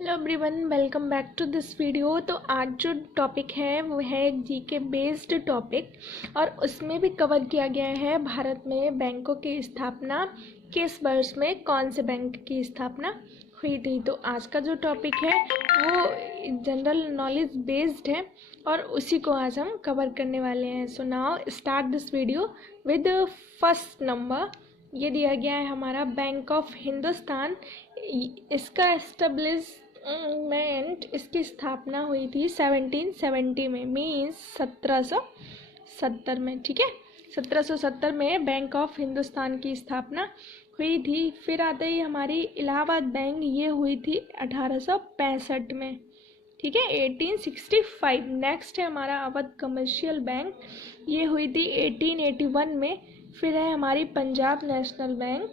Hello everyone, welcome back to this video. तो आज जो टॉपिक है वो है एक जीके बेस्ड टॉपिक और उसमें भी कवर किया गया है भारत में बैंकों की स्थापना किस वर्ष में कौन से बैंक की स्थापना हुई थी। तो आज का जो टॉपिक है वो जनरल नॉलेज बेस्ड है और उसी को आज हम कवर करने वाले हैं। So now start this video with first number. ये दिया गया है हमारा बैंक ऑफ हिंदुस्तान। इसका एस्टेब्लिशमेंट, इसकी स्थापना हुई थी 1770 में, मीन्स 1770 में। ठीक है, 1770 में बैंक ऑफ हिंदुस्तान की स्थापना हुई थी। फिर आते ही हमारी इलाहाबाद बैंक, ये हुई थी 1865 में। ठीक है, 1865। नेक्स्ट है हमारा अवध कमर्शियल बैंक, ये हुई थी 1881 में। फिर है हमारी पंजाब नेशनल बैंक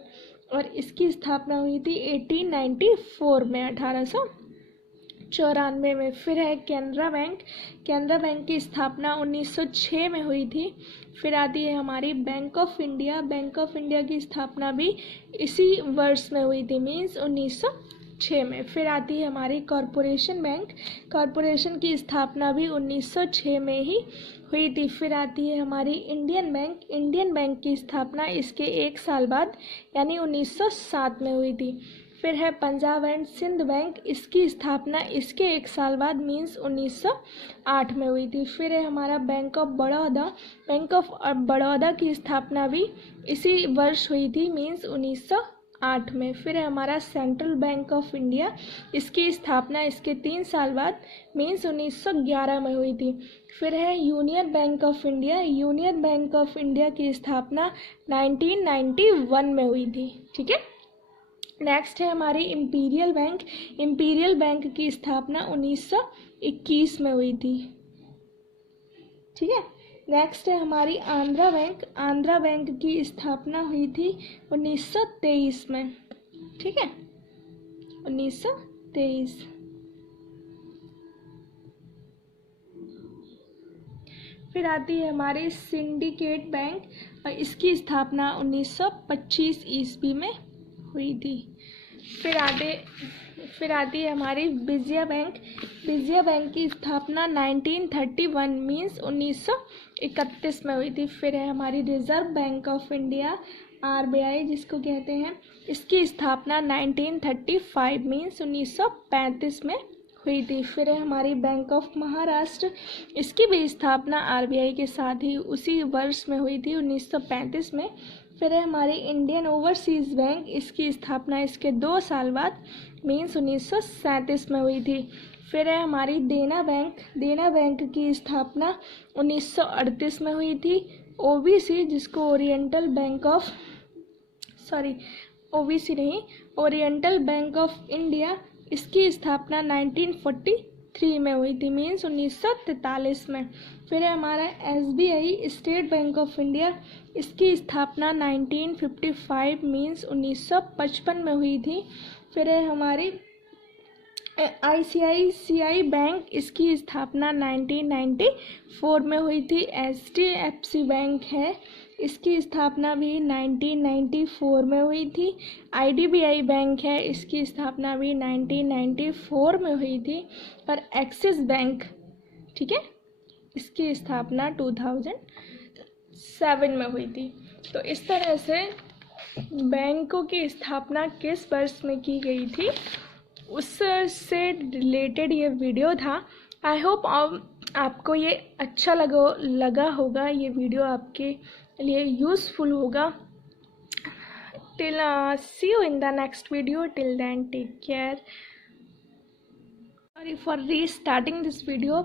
और इसकी स्थापना हुई थी 1894 में, 1894 में। फिर है कैनरा बैंक, कैनरा बैंक की स्थापना 1906 में हुई थी। फिर आती है हमारी bank of India, bank of India की स्थापना भी इसी वर्ष में हुई थी, मीन्स 1906 में। फिर आती है हमारी कॉरपोरेशन बैंक, कॉरपोरेशन की स्थापना भी 1906 में ही हुई थी। फिर आती है हमारी इंडियन बैंक, इंडियन बैंक की स्थापना इसके एक साल बाद यानी 1907 में हुई थी। फिर है पंजाब एंड सिंध बैंक, इसकी स्थापना इसके एक साल बाद मीन्स 1908 में हुई थी। फिर है हमारा bank of Baroda, bank of Baroda की स्थापना भी इसी वर्ष हुई थी, मीन्स 1908 में। फिर है हमारा सेंट्रल बैंक ऑफ इंडिया, इसकी स्थापना इसके 3 साल बाद मीन्स 1911 में हुई थी। फिर है union bank of India, union bank of India की स्थापना 1991 में हुई थी। ठीक है, नेक्स्ट है हमारी इम्पीरियल बैंक, इम्पीरियल बैंक की स्थापना 1921 में हुई थी। ठीक है, नेक्स्ट है हमारी आंध्रा बैंक, आंध्रा बैंक की स्थापना हुई थी 1923 में। ठीक है, 1923। फिर आती है हमारी सिंडिकेट बैंक और इसकी स्थापना 1925 ईस्वी में हुई थी। फिर आती है हमारी विजया बैंक, विजया बैंक की स्थापना 1931 मीन्स 1931 में हुई थी। फिर है हमारी reserve bank of India, RBI जिसको कहते हैं, इसकी स्थापना 1935 मीन्स 1935 में हुई थी। फिर है हमारी बैंक ऑफ महाराष्ट्र, इसकी भी स्थापना आरबीआई के साथ ही उसी वर्ष में हुई थी, 1935 में। फिर है हमारी इंडियन ओवरसीज़ बैंक, इसकी स्थापना इसके 2 साल बाद मीन्स 1937 में हुई थी। फिर है हमारी देना बैंक, देना बैंक की स्थापना 1938 में हुई थी। ओबीसी जिसको ओरिएंटल बैंक ऑफ ओबीसी नहीं, ओरिएंटल बैंक ऑफ इंडिया, इसकी स्थापना 1943 में हुई थी, मीन्स 1943 में। फिर है हमारा SBI, state bank of India, इसकी स्थापना 1955 मीन्स 1955 में हुई थी। फिर है हमारी आईसीआईसीआई बैंक, इसकी स्थापना 1994 में हुई थी। एचडीएफसी बैंक है, इसकी स्थापना भी 1994 में हुई थी। आईडीबीआई बैंक है, इसकी स्थापना भी 1994 में हुई थी। और एक्सिस बैंक, ठीक है, इसकी स्थापना 2007 में हुई थी। तो इस तरह से बैंकों की स्थापना किस वर्ष में की गई थी उससे रिलेटेड ये वीडियो था। आई होप आपको ये अच्छा लगा होगा, ये वीडियो आपके लिए यूज़फुल होगा। Till see you in the next video, till then take care. Sorry for restarting this video.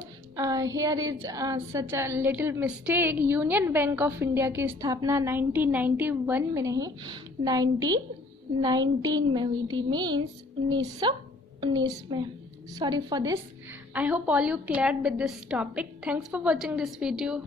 Here is such a little mistake. Union bank of India की स्थापना 1991 में नहीं, 1919 में हुई थी, मीन्स 1919 में। Sorry for this. I hope all you cleared with this topic. Thanks for watching this video.